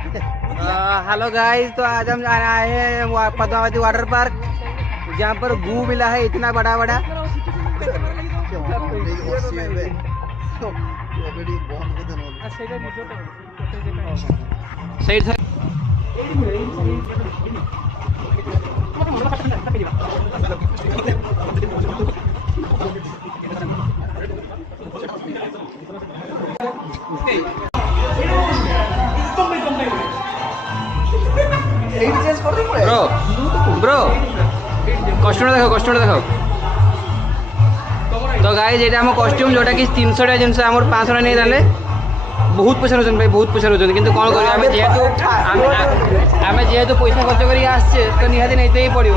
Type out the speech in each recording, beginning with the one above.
Hello guys, तो आज हम आए हैं पद्मावती वाटर पार्क, जहाँ पर गू मिला है इतना बड़ा बड़ा। ब्रो ब्रो कस्टम देखो, कस्टम देखो। तो गाइस ये आम कस्ट्यूम जोटा कि 300 टा जिनस आम 500 नहीं देले बहुत पैसा रोचन भाई, बहुत पैसा रोचन। किंतु कौन करिया आमे जेहेतु पैसा खर्च करी आछे तो निहाती नहीं ही पड़ो।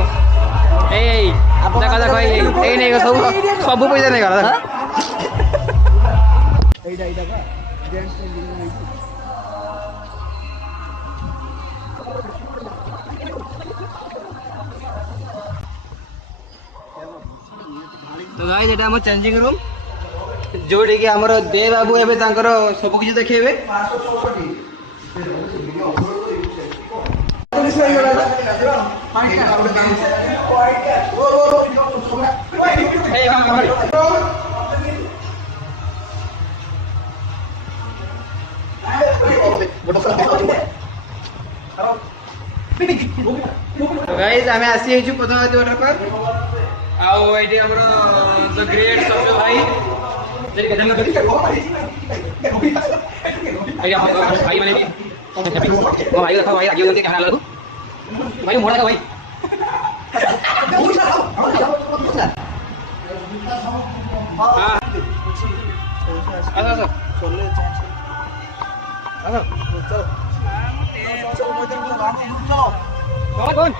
ए देखो देखो ए नहीं सब सब पैसा नहीं गला एटा एटा का जेंट्स नहीं। तो गाइस एटा हम चेंजिंग रूम जोड़ी कि हमर दे बाबू एबे तांकर सब किछ देखेबे। तो गाइस हमें आसी छु पद्मावती वाटर पार्क आओ एटी हमर द ग्रेट सब्य भाई तेरे के जन्म भाई माने भी ओ भाई देखो भाई आगे क्या हाल है भाई मोड़ा का भाई हां अच्छा चलो कौन